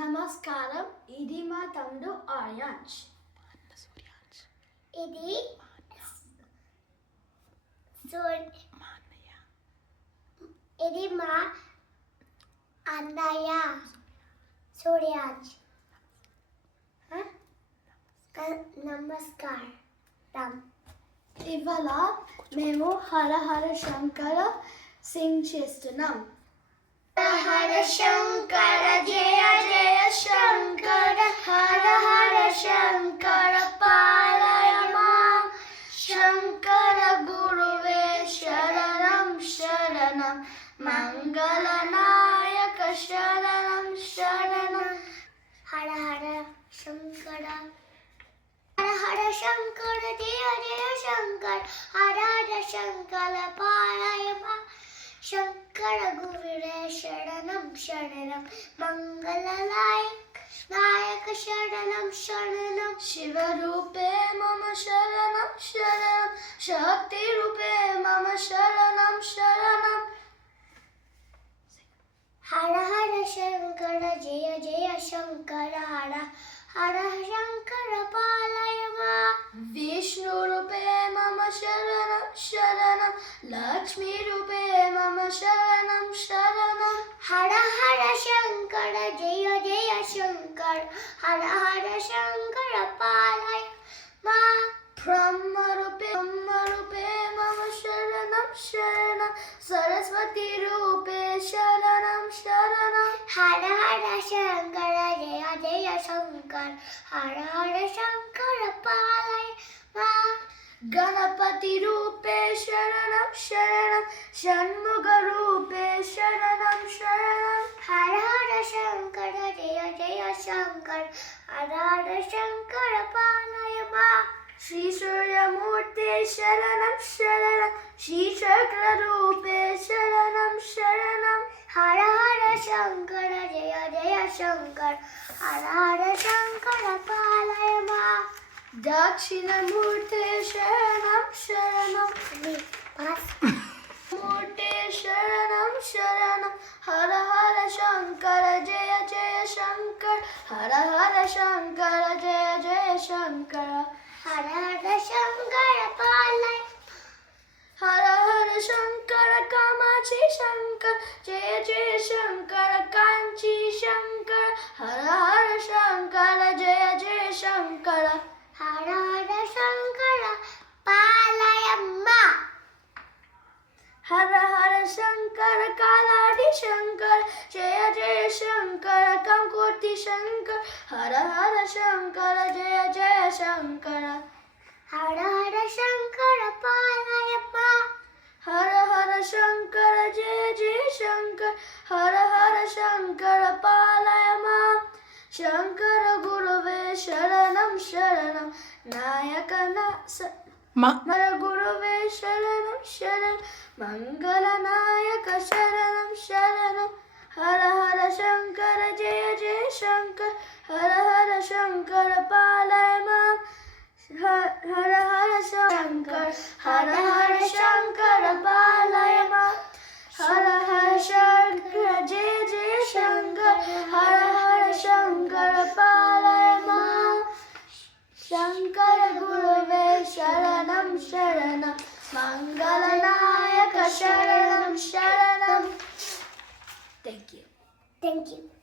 నమస్కారం. ఇది మా తమ్ముడు ఆర్యాంష్. ఇది ఇది మా అన్నయ్య సూర్యాంష్. నమస్కారం. ఇవాళ మేము హర హర శంకర సింగ్ చేస్తున్నాం. హర హర శంకర జయ జయ శంకర హర హర శంకర పాలయ మాం శంకర గురువే శరణం శరణం మంగళనాయక శరణం శరణం. హర హర శంకర హర హర శంకర జయ జయ శంకర హర హర శంకర పాలయ మాం శంకర గురువే శరణం శరణం మంగళనాయక శరణం శరణం. శివరూపే మమ శరణం శరణం శక్తి రూపే మమ శరణం శరణం. హర హర శంకర జయ జయ శంకర హర హర శంకర పాలయ మాం. విష్ణు రూపే మమ శరణం శరణం లక్ష్మీ రూపే మమ శరణం శరణం. హర హర శంకర జయ జయ శంకర హర హర శంకర పాలయ మాం. బ్రహ్మ రూపే మమ శరణం శరణం సరస్వతి రూపే శరణం శరణం. హర హర శంకర జయ జయ శంకర హర హర శంకర పాలయ మాం. గణపతి రూపే శరణం శరణం షణ్ముఖ రూపే శరణం శరణం. హర హర శంకర జయ జయ శంకర హర హర శంకర పాలయ మాం. శ్రీ సూర్యమూర్తే శరణం శరణం శ్రీ చక్ర రూపే శరణం శరణం. హర హర శంకర జయ జయ శంకర హర హర శంకర పాలయ మాం. దక్షిణమూర్తే శరణం శరణం మూర్తే శరణం శరణం హర హర శంకర జయ జయ శంకర హర హర శంకర జయ జయ శంకర. హర హర శంకర పాలయ హర హర శంకర కామాక్షి శంకర జయ జయ శంకర కాంచీ శంకర హర హర శంకర జయ జయ శంకర. హర హర శంకర పాలయ మాం. హర హర శంకర కాలాడి శంకర జయ జయ శంకర కంకోటి శంకర హర హర శంకర జయ జయ శంకర. హర హర శంకర పాలయ మాం. హర హర శంకర జయ జయ శంకర హర హర శంకర పాలయ మాం. శంకర గురువే శరణం శరణం నాయక మర గురువే శరణం శరణం మంగళనాయక శరణం శరణం. హర హర శంకర జయ జయ శంకర హర హర శంకర పాలయ మాం. హర హర శంకర హర హర శంకర పాలయ మాం. హర హర శంకర జయ జయ శంకర హర హర శంకర పాలయ మాం. శంకర గురువే శరణం శరణం మంగళనాయక శరణం శరణం. Thank you. Thank you.